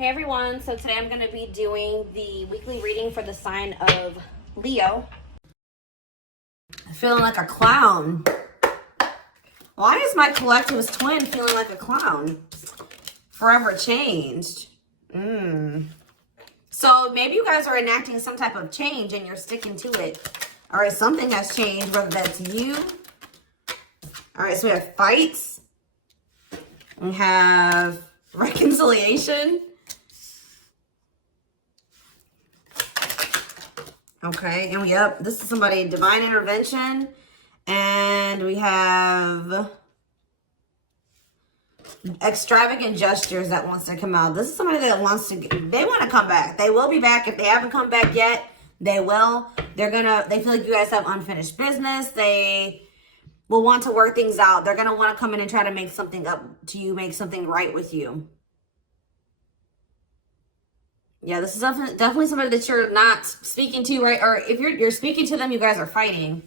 Hey everyone, so today I'm going to be doing the weekly reading for the sign of Leo. Feeling like a clown. Why is my collective's twin feeling like a clown? Forever changed. So maybe you guys are enacting some type of change and you're sticking to it. All right, something has changed, whether that's you. All right, so we have fights. We have reconciliation. Okay, and this is somebody, divine intervention. And we have extravagant gestures that wants to come out. This is somebody that wants to, they want to come back. They will be back. If they haven't come back yet, they will. They feel like you guys have unfinished business. They will want to work things out. They're going to want to come in and try to make something up to you, make something right with you. Yeah, this is definitely somebody that you're not speaking to, right? Or if you're speaking to them, you guys are fighting.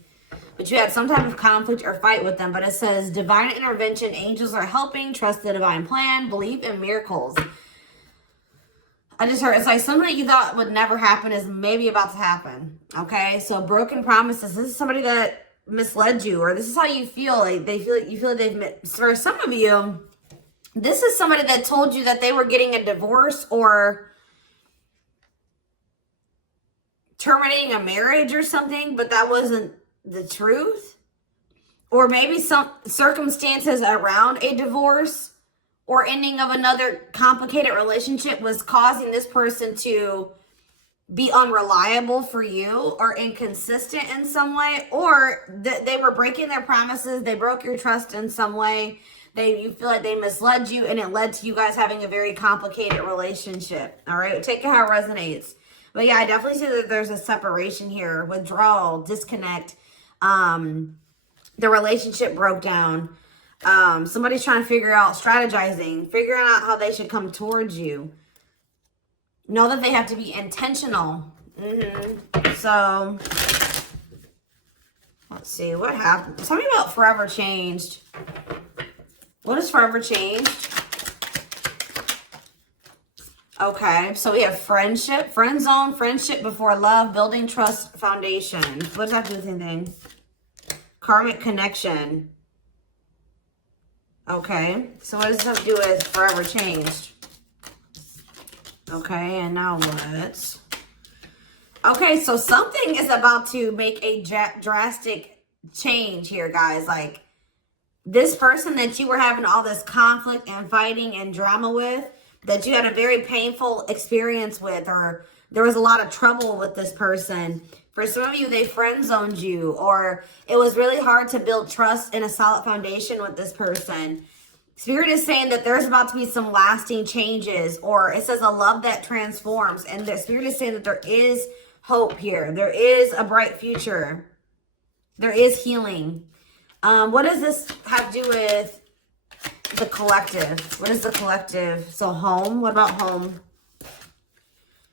But you had some type of conflict or fight with them. But it says, divine intervention, angels are helping, trust the divine plan, believe in miracles. I just heard, it's like something that you thought would never happen is maybe about to happen. Okay, so broken promises. This is somebody that misled you, or this is how you feel. Like you feel like they've, for some of you, this is somebody that told you that they were getting a divorce or terminating a marriage or something, but that wasn't the truth. Or maybe some circumstances around a divorce or ending of another complicated relationship was causing this person to be unreliable for you or inconsistent in some way, or they were breaking their promises. They broke your trust in some way. You feel like they misled you, and it led to you guys having a very complicated relationship. All right, take it how it resonates. But yeah, I definitely see that there's a separation here, withdrawal, disconnect. The relationship broke down. Somebody's trying to figure out, strategizing, figuring out how they should come towards you. Know that they have to be intentional. So, let's see, what happened? Tell me about forever changed. What is forever changed? Okay, so we have friendship, friend zone, friendship before love, building trust, foundation. What does that do with anything? Karmic connection. Okay, so what does this have to do with forever changed? Okay, and now what? Okay, so something is about to make a drastic change here, guys. Like, this person that you were having all this conflict and fighting and drama with, that you had a very painful experience with, or there was a lot of trouble with this person. For some of you, they friend zoned you, or it was really hard to build trust and a solid foundation with this person. Spirit is saying that there's about to be some lasting changes, or it says a love that transforms. And the Spirit is saying that there is hope here. There is a bright future. There is healing. What does this have to do with the collective? What is the collective? So home. What about home?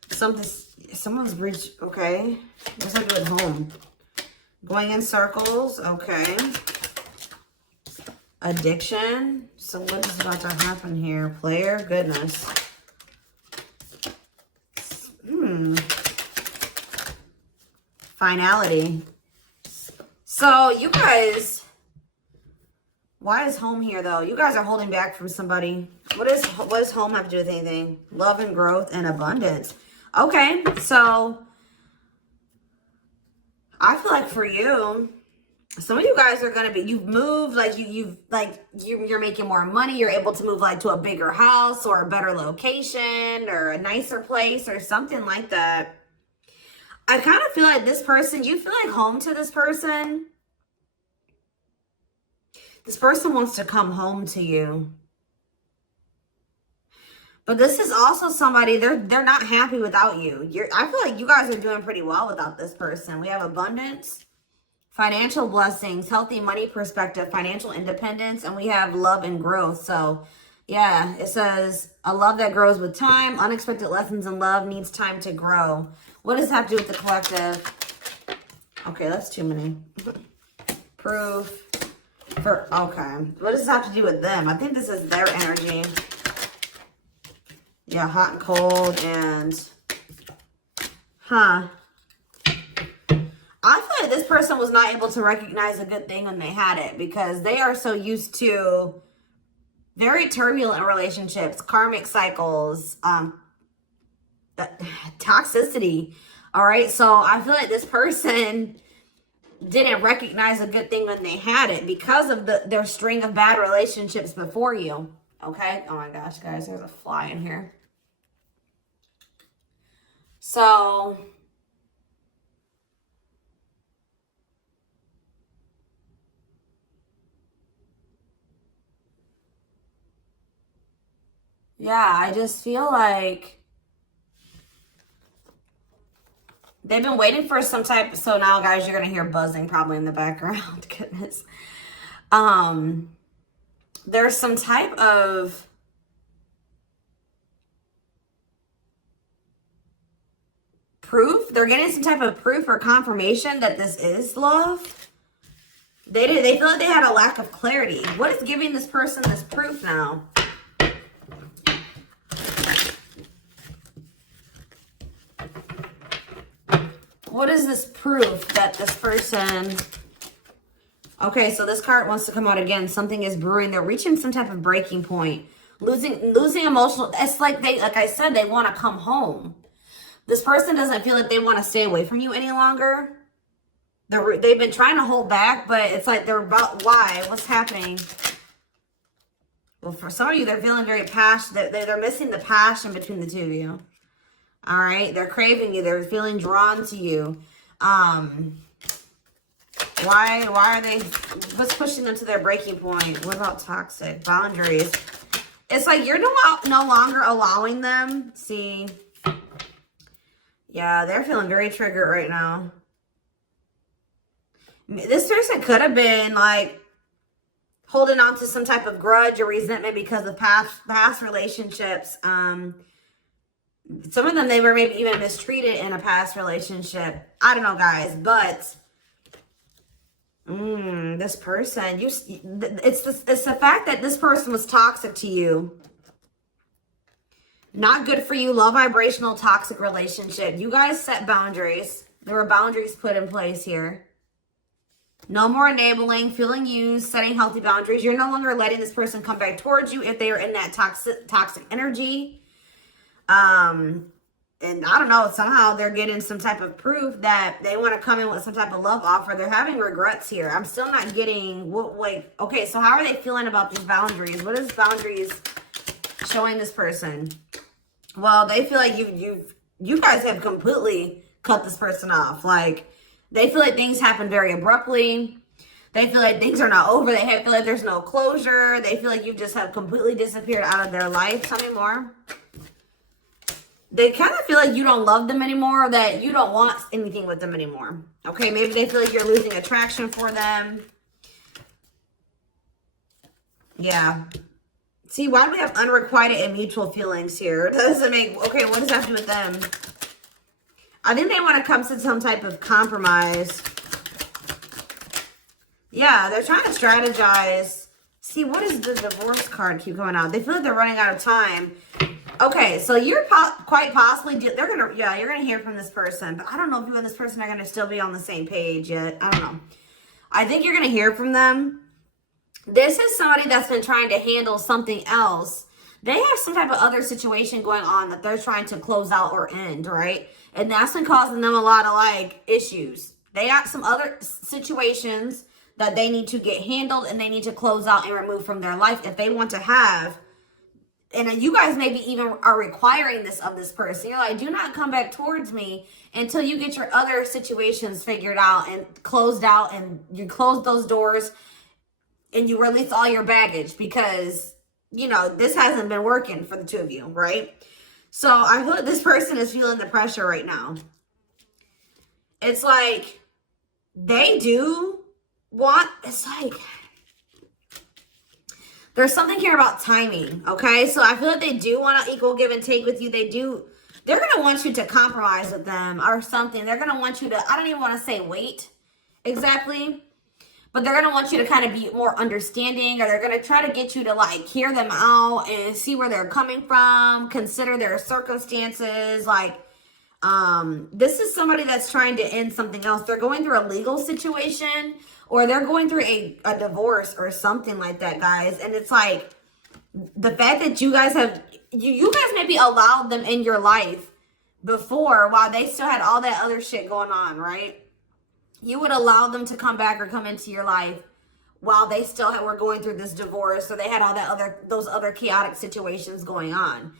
Someone's reached. Okay. What's that do with home? Going in circles. Okay. Addiction. So what is about to happen here? Player. Goodness. Finality. So you guys, why is home here though? You guys are holding back from somebody. What does home have to do with anything? Love and growth and abundance. Okay, so I feel like for you, some of you guys are gonna be, you've moved, like you're making more money. You're able to move like to a bigger house or a better location or a nicer place or something like that. I kind of feel like this person, you feel like home to this person. This person wants to come home to you. But this is also somebody, they're not happy without you. I feel like you guys are doing pretty well without this person. We have abundance, financial blessings, healthy money perspective, financial independence, and we have love and growth. So yeah, it says a love that grows with time. Unexpected lessons in love needs time to grow. What does that have to do with the collective? Okay, that's too many. Proof. Okay. What does this have to do with them? I think this is their energy. Yeah, hot and cold and... Huh. I feel like this person was not able to recognize a good thing when they had it because they are so used to very turbulent relationships, karmic cycles, toxicity. All right. So I feel like this person didn't recognize a good thing when they had it because of their string of bad relationships before you. Okay. Oh my gosh, guys, there's a fly in here. So yeah, I just feel like they've been waiting for some type. So now, guys, you're going to hear buzzing probably in the background. Goodness. There's some type of proof. They're getting some type of proof or confirmation that this is love. They feel like they had a lack of clarity. What is giving this person this proof now? What is this proof that this person... Okay, so this card wants to come out again. Something is brewing. They're reaching some type of breaking point. Losing emotional... It's like I said, they want to come home. This person doesn't feel like they want to stay away from you any longer. They've been trying to hold back, but it's like they're about... Why? What's happening? Well, for some of you, they're feeling very passionate. They're missing the passion between the two of you. All right, they're craving you. They're feeling drawn to you. Why are they? What's pushing them to their breaking point? What about toxic boundaries? It's like you're no longer allowing them. See, yeah, they're feeling very triggered right now. This person could have been like holding on to some type of grudge or resentment because of past relationships. Some of them, they were maybe even mistreated in a past relationship. I don't know, guys, but this person, it's the fact that this person was toxic to you. Not good for you, low vibrational, toxic relationship. You guys set boundaries. There were boundaries put in place here. No more enabling, feeling used, setting healthy boundaries. You're no longer letting this person come back towards you if they are in that toxic energy. And I don't know, somehow they're getting some type of proof that they want to come in with some type of love offer. They're having regrets here. I'm still not getting okay, so how are they feeling about these boundaries? What is boundaries showing this person? Well, they feel like you guys have completely cut this person off. Like, they feel like things happen very abruptly. They feel like things are not over. They feel like there's no closure. They feel like you just have completely disappeared out of their life. Tell me more. They kind of feel like you don't love them anymore, or that you don't want anything with them anymore. Okay, maybe they feel like you're losing attraction for them. Yeah. See, why do we have unrequited and mutual feelings here? It doesn't make... Okay, what does that have to do with them? I think they want to come to some type of compromise. Yeah, they're trying to strategize. See, what is the divorce card keep going out? They feel like they're running out of time. Okay, so you're quite possibly, you're gonna hear from this person, but I don't know if you and this person are gonna still be on the same page yet. I don't know. I think you're gonna hear from them. This is somebody that's been trying to handle something else. They have some type of other situation going on that they're trying to close out or end, right? And that's been causing them a lot of like issues. They have some other situations that they need to get handled and they need to close out and remove from their life if they want to have. And you guys maybe even are requiring this of this person. You're like, do not come back towards me until you get your other situations figured out and closed out, and you close those doors and you release all your baggage, because, you know, this hasn't been working for the two of you, right? So I feel like this person is feeling the pressure right now. It's like they do want, it's like... There's something here about timing, okay? So I feel like they do want to equal give and take with you. They're going to want you to compromise with them or something. They're going to want you to, I don't even want to say wait exactly, but they're going to want you to kind of be more understanding, or they're going to try to get you to like hear them out and see where they're coming from, consider their circumstances. Like, this is somebody that's trying to end something else. They're going through a legal situation, or they're going through a divorce or something like that, guys. And it's like, the fact that you guys have, you guys maybe allowed them in your life before while they still had all that other shit going on, right? You would allow them to come back or come into your life while they still were going through this divorce, or they had all that those other chaotic situations going on.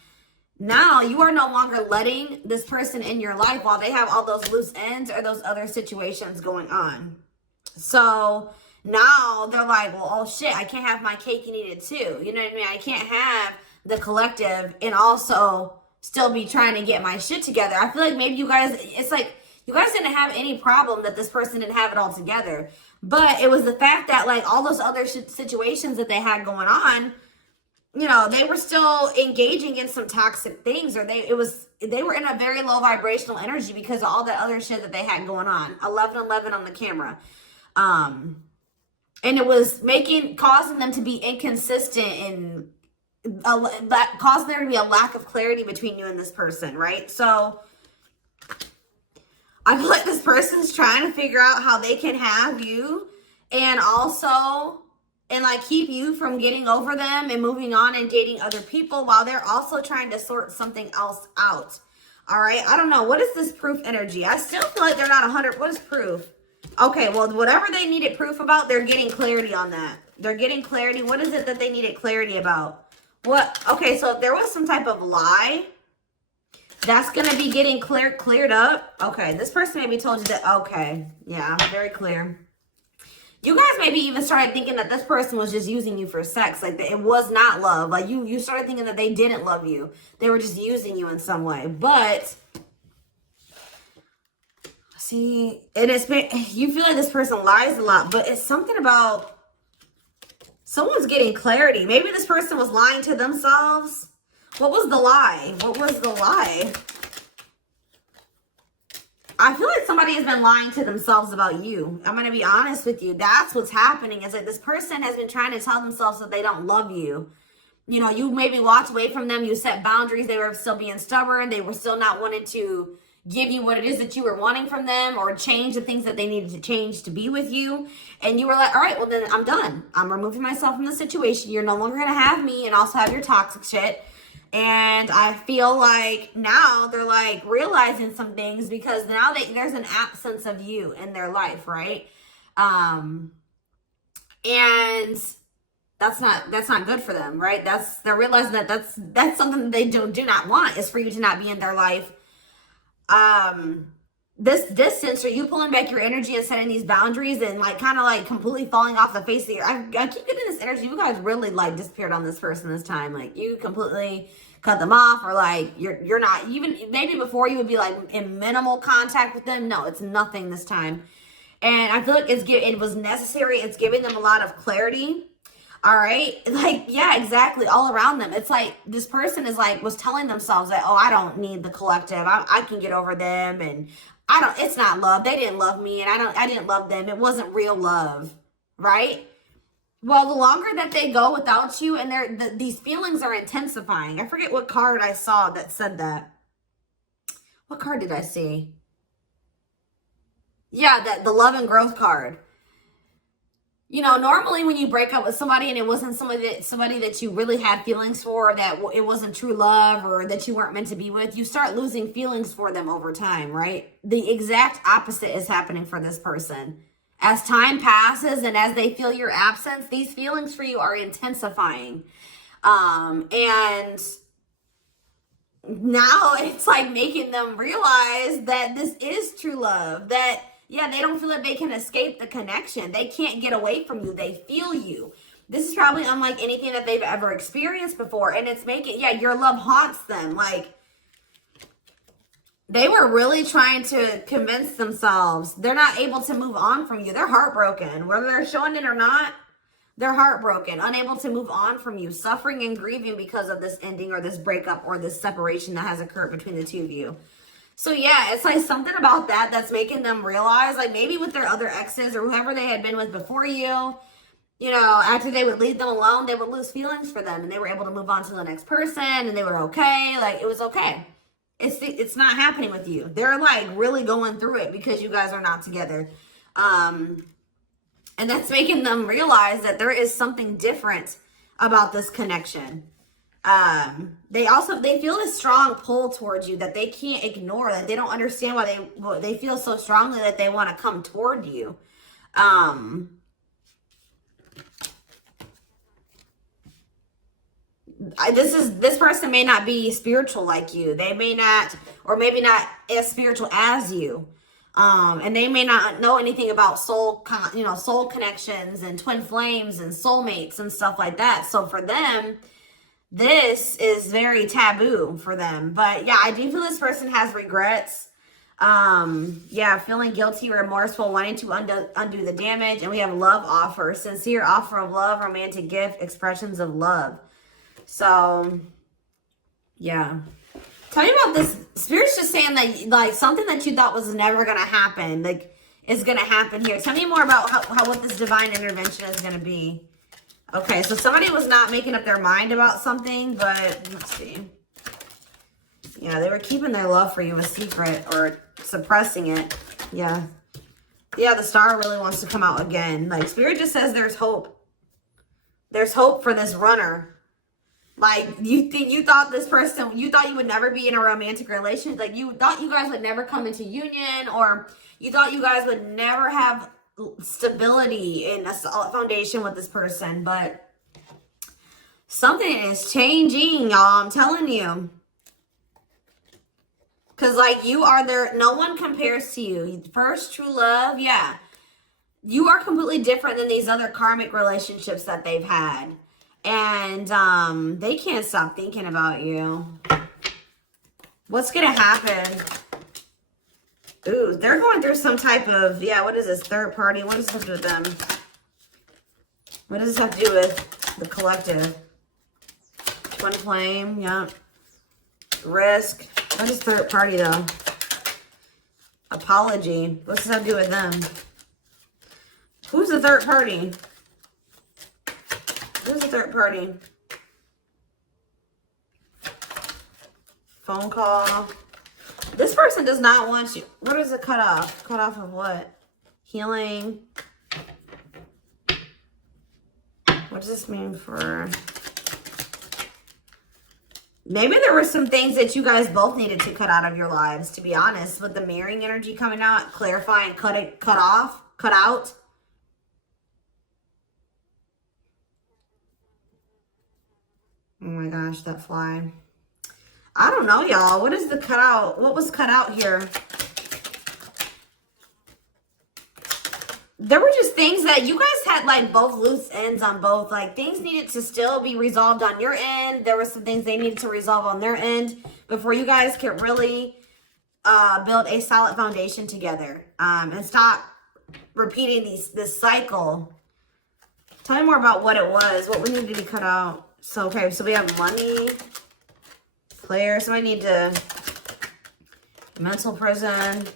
Now you are no longer letting this person in your life while they have all those loose ends or those other situations going on. So now they're like, well, oh shit, I can't have my cake and eat it too. You know what I mean? I can't have the collective and also still be trying to get my shit together. I feel like maybe you guys, it's like, you guys didn't have any problem that this person didn't have it all together. But it was the fact that like all those other situations that they had going on, you know, they were still engaging in some toxic things, or they were in a very low vibrational energy because of all that other shit that they had going on. 1111 on the camera. And it was causing them to be inconsistent and causing there to be a lack of clarity between you and this person, right? So I feel like this person's trying to figure out how they can have you and also, and like keep you from getting over them and moving on and dating other people while they're also trying to sort something else out. All right. I don't know. What is this proof energy? I still feel like they're not 100. What is proof? Okay. Well, whatever they needed proof about, they're getting clarity on that. They're getting clarity. What is it that they needed clarity about? What? Okay. So if there was some type of lie, that's going to be getting cleared up. Okay. This person maybe told you that. Okay. Yeah. Very clear. You guys maybe even started thinking that this person was just using you for sex. Like, it was not love. Like, you started thinking that they didn't love you. They were just using you in some way. But, see, you feel like this person lies a lot. But it's something about someone's getting clarity. Maybe this person was lying to themselves. What was the lie? What was the lie? I feel like somebody has been lying to themselves about you. I'm going to be honest with you. That's what's happening. It's like this person has been trying to tell themselves that they don't love you. You know, you maybe walked away from them. You set boundaries. They were still being stubborn. They were still not wanting to give you what it is that you were wanting from them, or change the things that they needed to change to be with you. And you were like, all right, well then I'm done. I'm removing myself from the situation. You're no longer going to have me and also have your toxic shit. And I feel like now they're like realizing some things because now there's an absence of you in their life, right? And that's not good for them, right? They're realizing that that's something that they do not want, is for you to not be in their life. This distance, or you pulling back your energy and setting these boundaries and like kind of like completely falling off the face of the earth. I keep getting this energy. You guys really like disappeared on this person this time. Like, you completely cut them off, or like you're not even, maybe before you would be like in minimal contact with them. No, it's nothing this time. And I feel like it was necessary. It's giving them a lot of clarity. All right. Like, yeah, exactly. All around them. It's like this person was telling themselves that, oh, I don't need the collective. I can get over them. And it's not love. They didn't love me. And I didn't love them. It wasn't real love. Right. Well, the longer that they go without you, and these feelings are intensifying. I forget what card I saw that said that. What card did I see? Yeah, the love and growth card. You know, normally when you break up with somebody and it wasn't somebody that you really had feelings for, that it wasn't true love, or that you weren't meant to be with, you start losing feelings for them over time, right? The exact opposite is happening for this person. As time passes and as they feel your absence, these feelings for you are intensifying. And now it's like making them realize that this is true love. That, yeah, they don't feel like they can escape the connection. They can't get away from you. They feel you. This is probably unlike anything that they've ever experienced before. And it's your love haunts them. Like, they were really trying to convince themselves they're not able to move on from you. They're heartbroken. Whether they're showing it or not, they're heartbroken, unable to move on from you, suffering and grieving because of this ending or this breakup or this separation that has occurred between the two of you. So yeah, it's like something about that that's making them realize, like maybe with their other exes or whoever they had been with before you know, after they would leave them alone, they would lose feelings for them and they were able to move on to the next person and they were okay. Like, it was okay. It's not happening with you. They're like really going through it because you guys are not together. And that's making them realize that there is something different about this connection. They feel this strong pull towards you that they can't ignore, that they don't understand why they feel so strongly that they want to come toward you. This person may not be spiritual like you. They may not, or maybe not as spiritual as you. And they may not know anything about soul connections and twin flames and soulmates and stuff like that. So for them, this is very taboo for them. But yeah, I do feel this person has regrets. Yeah, feeling guilty, remorseful, wanting to undo the damage. And we have love offer, sincere offer of love, romantic gift, expressions of love. So, yeah. Tell me about this. Spirit's just saying that, like, something that you thought was never going to happen, like, is going to happen here. Tell me more about what this divine intervention is going to be. Okay, so somebody was not making up their mind about something, but let's see. Yeah, they were keeping their love for you a secret or suppressing it. Yeah. Yeah, the star really wants to come out again. Like, Spirit just says there's hope. There's hope for this runner. Like, you thought this person, you thought you would never be in a romantic relationship. Like, you thought you guys would never come into union, or you thought you guys would never have stability in a solid foundation with this person. But something is changing, y'all. I'm telling you. Because, like, you are there. No one compares to you. First true love, yeah. You are completely different than these other karmic relationships that they've had. And they can't stop thinking about you. What's going to happen? Ooh, they're going through some type of, yeah, what is this? Third party? What does this have to do with them? What does this have to do with the collective? Twin flame, yeah. Risk. What is third party, though? Apology. What's this have to do with them? Who's the third party? Who's the third party? Phone call. This person does not want you. What is it cut off? Cut off of what? Healing. What does this mean for... Maybe there were some things that you guys both needed to cut out of your lives, to be honest. With the mirroring energy coming out, clarifying, cut out. Oh my gosh, that fly. I don't know, y'all. What is the cutout? What was cut out here? There were just things that you guys had, like, both loose ends on both. Like, things needed to still be resolved on your end. There were some things they needed to resolve on their end before you guys could really build a solid foundation together. And stop repeating this cycle. Tell me more about what it was. What we needed to be cut out. So, okay, so we have money, player. So I need to, mental prison.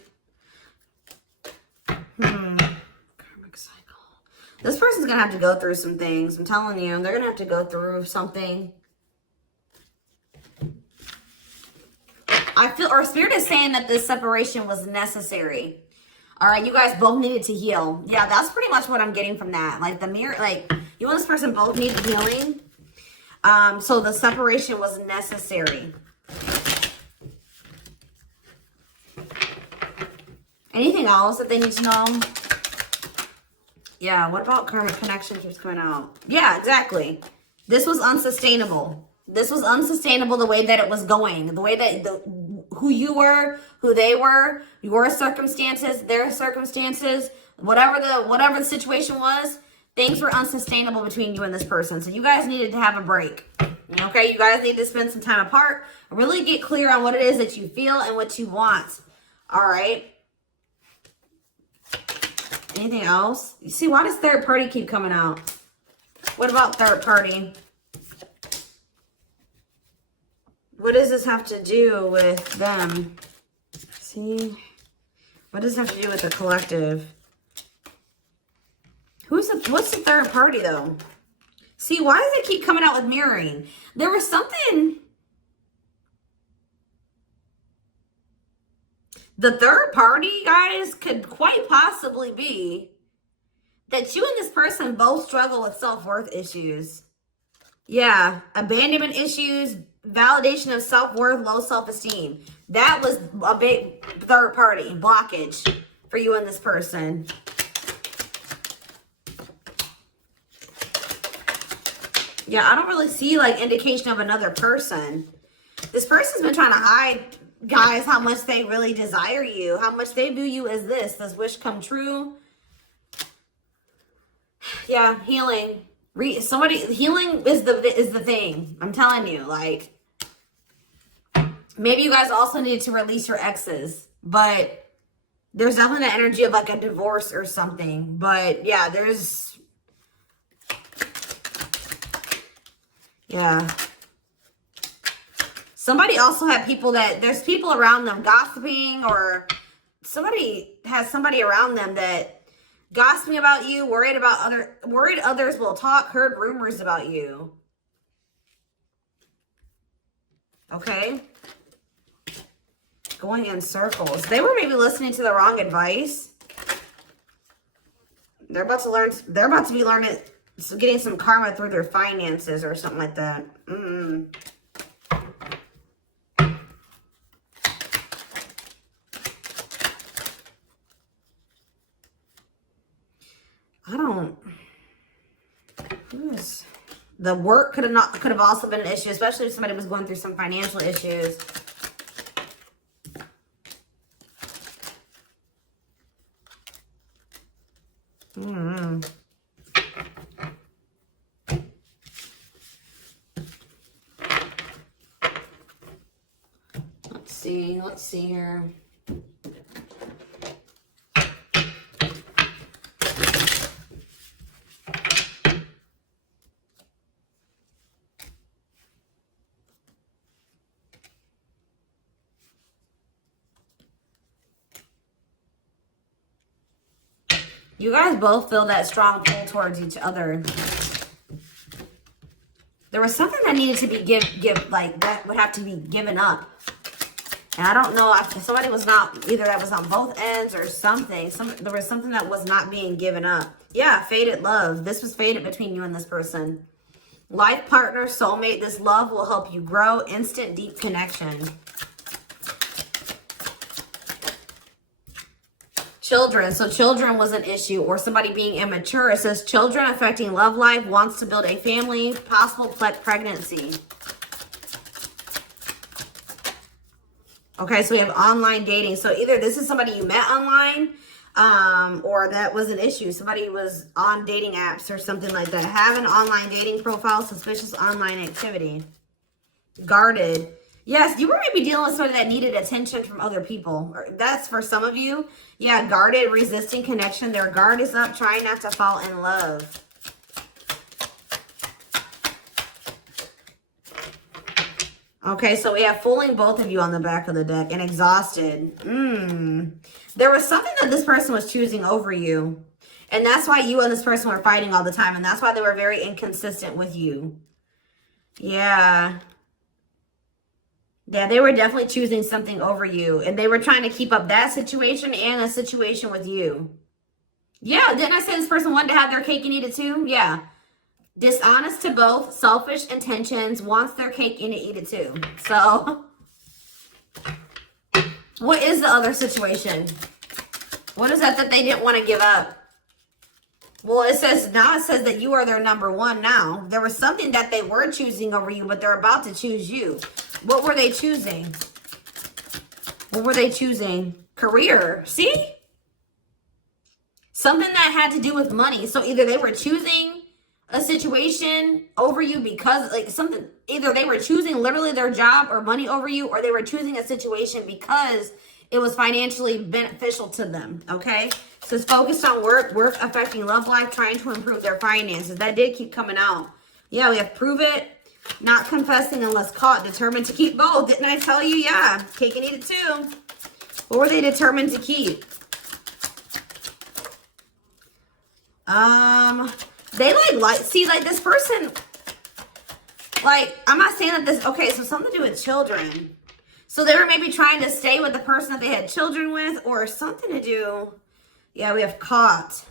Karmic cycle. This person's going to have to go through some things. I'm telling you, they're going to have to go through something. I feel, or Spirit is saying that this separation was necessary. All right, you guys both needed to heal. Yeah, that's pretty much what I'm getting from that. Like, the mirror, like, you and this person both needed healing. So the separation was necessary. Anything else that they need to know? Yeah, what about karmic connection keeps coming out? Yeah, exactly. This was unsustainable. This was unsustainable the way that it was going. The way that, who you were, who they were, your circumstances, their circumstances, whatever the situation was, things were unsustainable between you and this person. So you guys needed to have a break. Okay, you guys need to spend some time apart. Really get clear on what it is that you feel and what you want. All right. Anything else? You see, why does third party keep coming out? What about third party? What does this have to do with them? See? What does it have to do with the collective? What's the third party, though? See, why does it keep coming out with mirroring? There was something... The third party, guys, could quite possibly be that you and this person both struggle with self-worth issues. Yeah, abandonment issues, validation of self-worth, low self-esteem. That was a big third party blockage for you and this person. Yeah, I don't really see like indication of another person. This person's been trying to hide, guys, how much they really desire you, how much they view you as this. Does wish come true? Yeah, healing. Healing is the thing. I'm telling you, like, maybe you guys also need to release your exes, but there's definitely that energy of like a divorce or something. But yeah, yeah. Somebody also had there's people around them gossiping, or somebody has somebody around them that gossiping about you, worried others will talk, heard rumors about you. Okay. Going in circles. They were maybe listening to the wrong advice. They're about to be learning, getting some karma through their finances or something like that. The work could have also been an issue, especially if somebody was going through some financial issues. Let's see here. You guys both feel that strong pull towards each other. There was something that needed to be that would have to be given up. And I don't know if somebody was not, either that was on both ends or something. There was something that was not being given up. Yeah, fated love. This was fated between you and this person. Life partner, soulmate. This love will help you grow. Instant, deep connection. Children. So children was an issue, or somebody being immature. It says children affecting love life, wants to build a family, possible pregnancy. Okay, so we have online dating. So either this is somebody you met online, or that was an issue. Somebody was on dating apps or something like that. Have an online dating profile, suspicious online activity. Guarded. Yes, you were maybe dealing with somebody that needed attention from other people. That's for some of you. Yeah, guarded, resisting connection. Their guard is up, trying not to fall in love. Okay, so we have fooling both of you on the back of the deck and exhausted. There was something that this person was choosing over you. And that's why you and this person were fighting all the time. And that's why they were very inconsistent with you. Yeah. Yeah, they were definitely choosing something over you. And they were trying to keep up that situation and a situation with you. Yeah, didn't I say this person wanted to have their cake and eat it too? Yeah. Dishonest to both, selfish intentions, wants their cake and to eat it too. So, what is the other situation? What is that they didn't want to give up? Well, it says that you are their number one now. There was something that they were choosing over you, but they're about to choose you. What were they choosing? What were they choosing? Career. See? Something that had to do with money. So either they were choosing a situation over you because either they were choosing literally their job or money over you, or they were choosing a situation because it was financially beneficial to them. Okay, so it's focused on work affecting love life, trying to improve their finances. That did keep coming out. Yeah, we have prove it, not confessing unless caught, determined to keep both. Didn't I tell you? Yeah, cake and eat it too. What were they determined to keep? They see, like this person, like, I'm not saying that this, okay, so something to do with children. So they were maybe trying to stay with the person that they had children with, or something to do, yeah, we have caught,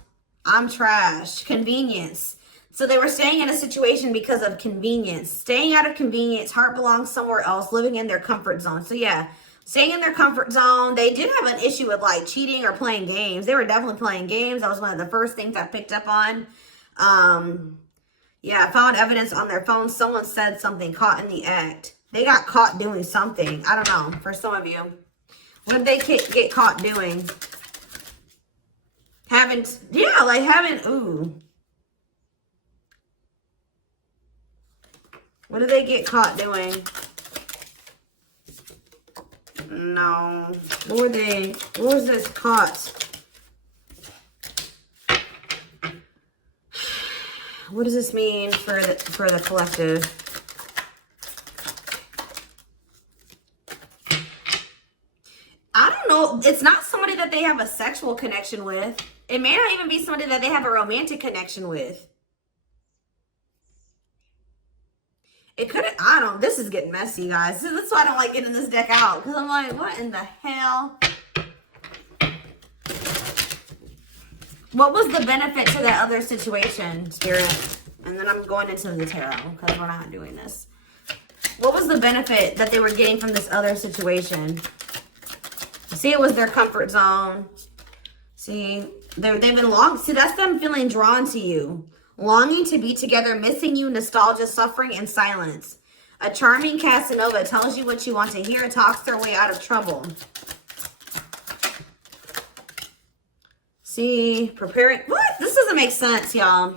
I'm trash, convenience. So they were staying in a situation because of convenience. Staying out of convenience, heart belongs somewhere else, living in their comfort zone. So yeah, staying in their comfort zone. They did have an issue with like cheating or playing games. They were definitely playing games. That was one of the first things I picked up on. Yeah, found evidence on their phone. Someone said something, caught in the act. They got caught doing something. I don't know, for some of you. What did they get caught doing? Ooh. What did they get caught doing? No. What was this caught? What does this mean for the collective? I don't know. It's not somebody that they have a sexual connection with. It may not even be somebody that they have a romantic connection with. It could have, I don't, this is getting messy, guys. That's why I don't like getting this deck out. Because I'm like, what in the hell? What was the benefit to that other situation, Spirit? And then I'm going into the tarot because we're not doing this. What was the benefit that they were getting from this other situation? See, it was their comfort zone. See, they've been long. See, that's them feeling drawn to you. Longing to be together, missing you, nostalgia, suffering, and silence. A charming Casanova tells you what you want to hear, talks their way out of trouble. See, preparing. What? This doesn't make sense, y'all.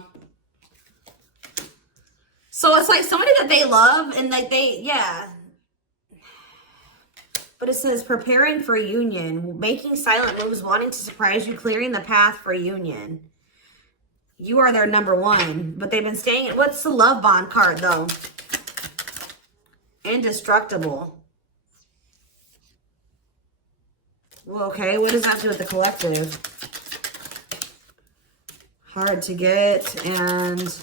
So it's like somebody that they love and like yeah. But it says preparing for union, making silent moves, wanting to surprise you, clearing the path for union. You are their number one, but they've been staying. What's the love bond card though? Indestructible. Well, okay, what does that do with the collective? Hard to get and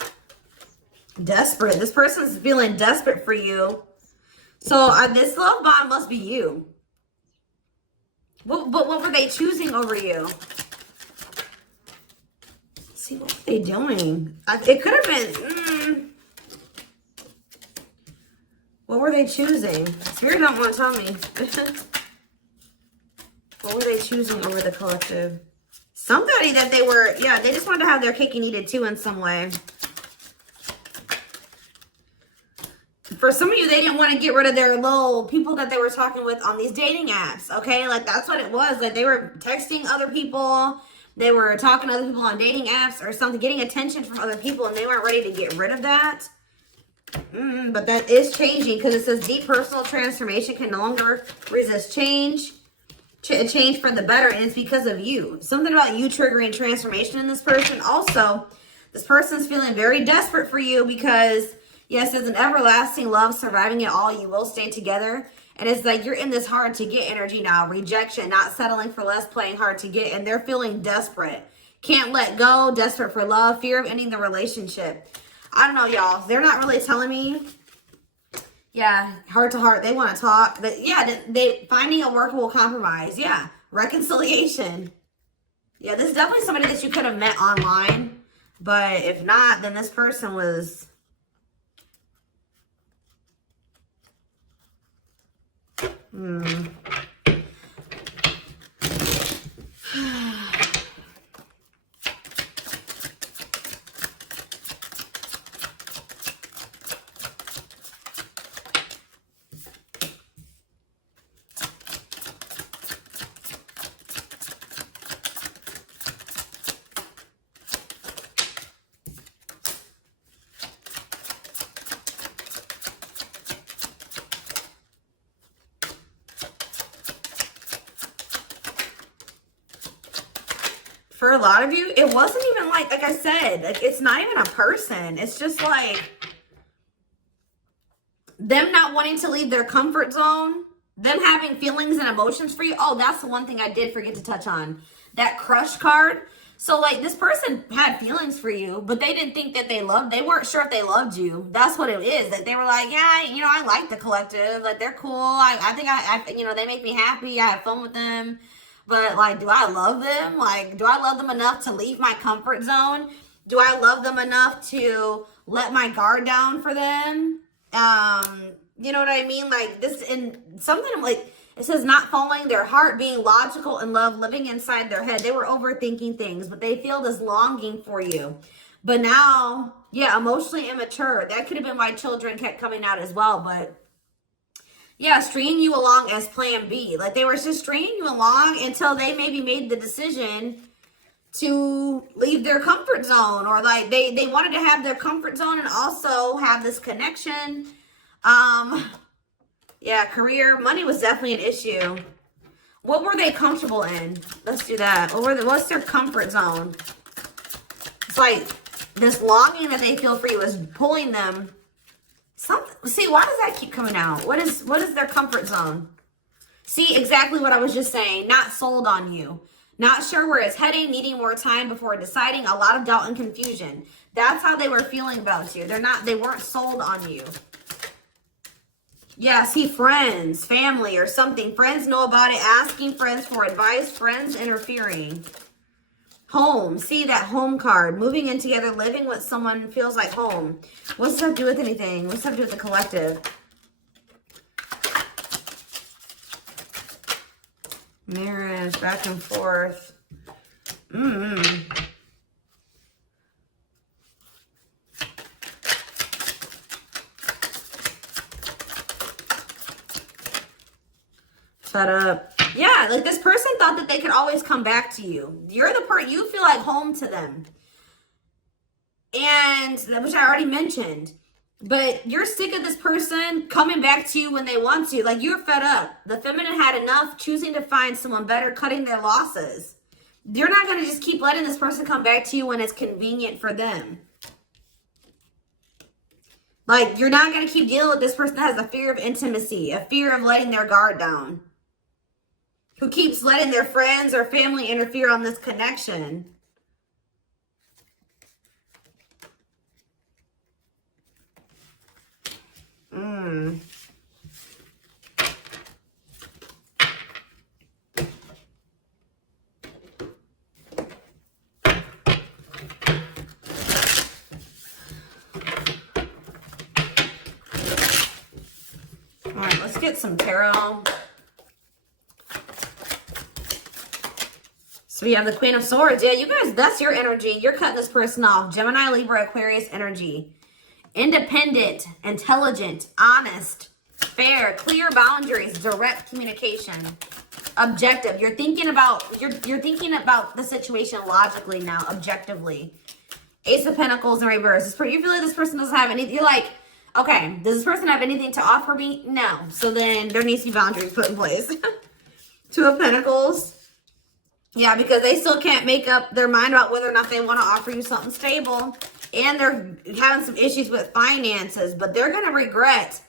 desperate. This person's feeling desperate for you. So this love bond must be you. But what were they choosing over you? See, what were they doing? It could have been... What were they choosing? Spirit don't want to tell me. What were they choosing over the collective? Somebody that they were... Yeah, they just wanted to have their cake and eat it too in some way. For some of you, they didn't want to get rid of their little people that they were talking with on these dating apps, okay? Like, that's what it was. Like, they were texting other people. They were talking to other people on dating apps or something, getting attention from other people, and they weren't ready to get rid of that. But that is changing because it says deep personal transformation can no longer resist change. Change for the better, and it's because of you. Something about you triggering transformation in this person. Also, this person's feeling very desperate for you because... Yes, it's an everlasting love, surviving it all. You will stay together. And it's like you're in this hard to get energy now. Rejection, not settling for less, playing hard to get. And they're feeling desperate. Can't let go, desperate for love, fear of ending the relationship. I don't know, y'all. They're not really telling me. Yeah, heart to heart. They want to talk. But yeah, they finding a workable compromise. Yeah, reconciliation. Yeah, this is definitely somebody that you could have met online. But if not, then this person was... For a lot of you, it wasn't even like I said, like it's not even a person. It's just like them not wanting to leave their comfort zone them having feelings and emotions for you. Oh, that's the one thing I did forget to touch on. That crush card. So, like, this person had feelings for you, but they didn't think that they weren't sure if they loved you. That's what it is. That they were like, yeah, you know, I like the collective. Like, they're cool. I think you know, they make me happy. I have fun with them. But, like, do I love them? Like, do I love them enough to leave my comfort zone? Do I love them enough to let my guard down for them? You know what I mean? Like, this, and something like, it says not following their heart, being logical in love, living inside their head. They were overthinking things, but they feel this longing for you. But now, yeah, emotionally immature. That could have been why children kept coming out as well. But yeah, stringing you along as plan B. Like, they were just stringing you along until they maybe made the decision to leave their comfort zone. Or like they wanted to have their comfort zone and also have this connection. Yeah, career, money was definitely an issue. What were they comfortable in? Let's do that. What's their comfort zone? It's like this longing that they feel for you is pulling them. See, why does that keep coming out? What is their comfort zone? See, exactly what I was just saying. Not sold on you. Not sure where it's heading, needing more time before deciding, a lot of doubt and confusion. That's how they were feeling about you. They weren't sold on you. Yeah, see, friends, family, or something. Friends know about it, asking friends for advice, friends interfering. Home, see that home card. Moving in together, living with someone feels like home. What's that do with anything? What's that do with the collective? Marriage, back and forth. Fed up. Yeah, like this person thought that they could always come back to you. You're the person, you feel like home to them. And, which I already mentioned. But you're sick of this person coming back to you when they want to. Like, you're fed up. The feminine had enough, choosing to find someone better, cutting their losses. You're not going to just keep letting this person come back to you when it's convenient for them. Like, you're not going to keep dealing with this person that has a fear of intimacy, a fear of letting their guard down, who keeps letting their friends or family interfere on this connection. All right, let's get some tarot. So we have the Queen of Swords. Yeah, you guys, that's your energy. You're cutting this person off. Gemini, Libra, Aquarius energy. Independent, intelligent, honest, fair, clear boundaries, direct communication, objective. You're thinking about the situation logically now, objectively. Ace of Pentacles in reverse. You feel like this person doesn't have anything. You're like, okay, does this person have anything to offer me? No. So then there needs to be boundaries put in place. Two of Pentacles. Yeah, because they still can't make up their mind about whether or not they want to offer you something stable. And they're having some issues with finances. But they're going to regret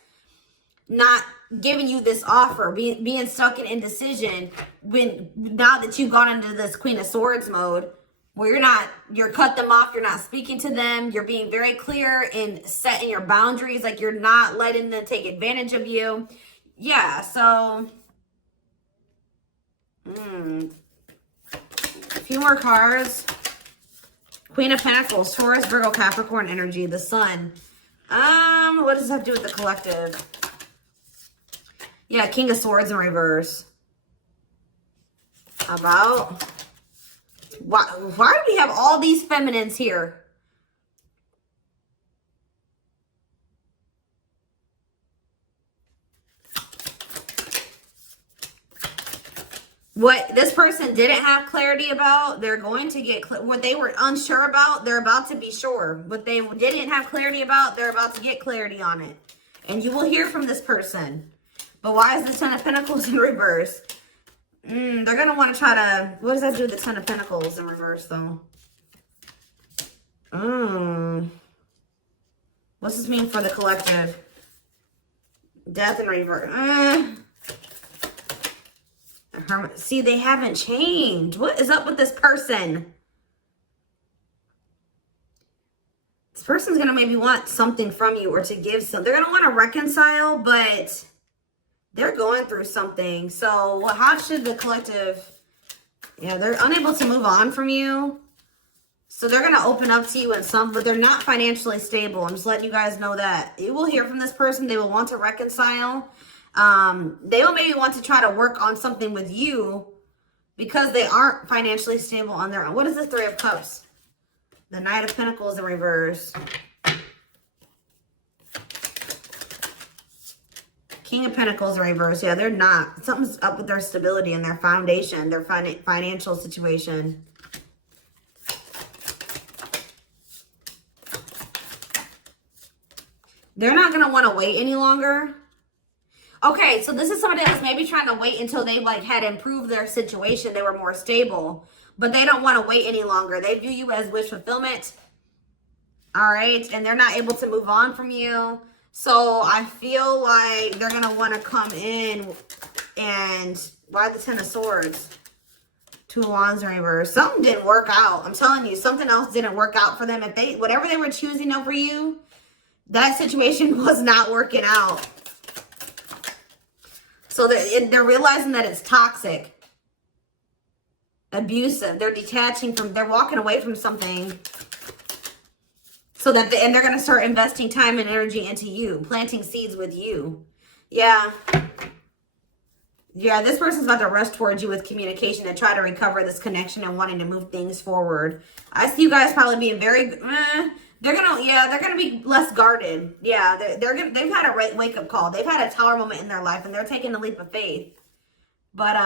not giving you this offer, being stuck in indecision now that you've gone into this Queen of Swords mode, where you're cut them off, you're not speaking to them, you're being very clear in setting your boundaries, like you're not letting them take advantage of you. Yeah, so a few more cards. Queen of Pentacles, Taurus, Virgo, Capricorn energy, the Sun. What does that have to do with the collective? Yeah, King of Swords in reverse. About why do we have all these feminines here? What this person didn't have clarity about, they're going to get what they were unsure about, they're about to be sure. What they didn't have clarity about, they're about to get clarity on it. And you will hear from this person. But why is the Ten of Pentacles in reverse? They're going to want to try to... What does that do with the Ten of Pentacles in reverse, though? What's this mean for the collective? Death in reverse. See, they haven't changed. What is up with this person? This person's going to maybe want something from you or to give some. They're going to want to reconcile, but they're going through something. So how should the collective... Yeah, they're unable to move on from you. So they're going to open up to you in some, but they're not financially stable. I'm just letting you guys know that. You will hear from this person. They will want to reconcile. They will maybe want to try to work on something with you because they aren't financially stable on their own. What is the Three of Cups? The Knight of Pentacles in reverse. King of Pentacles in reverse. Yeah, they're not. Something's up with their stability and their foundation, their financial situation. They're not going to want to wait any longer. Okay, so this is somebody that was maybe trying to wait until they like had improved their situation. They were more stable, but they don't want to wait any longer. They view you as wish fulfillment. All right, and they're not able to move on from you. So I feel like they're going to want to come in and... Why the Ten of Swords? Two of Wands in reverse. Something didn't work out. I'm telling you, something else didn't work out for them. If they, whatever they were choosing over you, that situation was not working out. So they're realizing that it's toxic, abusive. They're detaching from, they're walking away from something. So that, and they're going to start investing time and energy into you, planting seeds with you. Yeah. Yeah, this person's about to rush towards you with communication and try to recover this connection and wanting to move things forward. I see you guys probably being very, they're gonna be less guarded. Yeah, they've had a wake up call. They've had a tower moment in their life and they're taking the leap of faith. But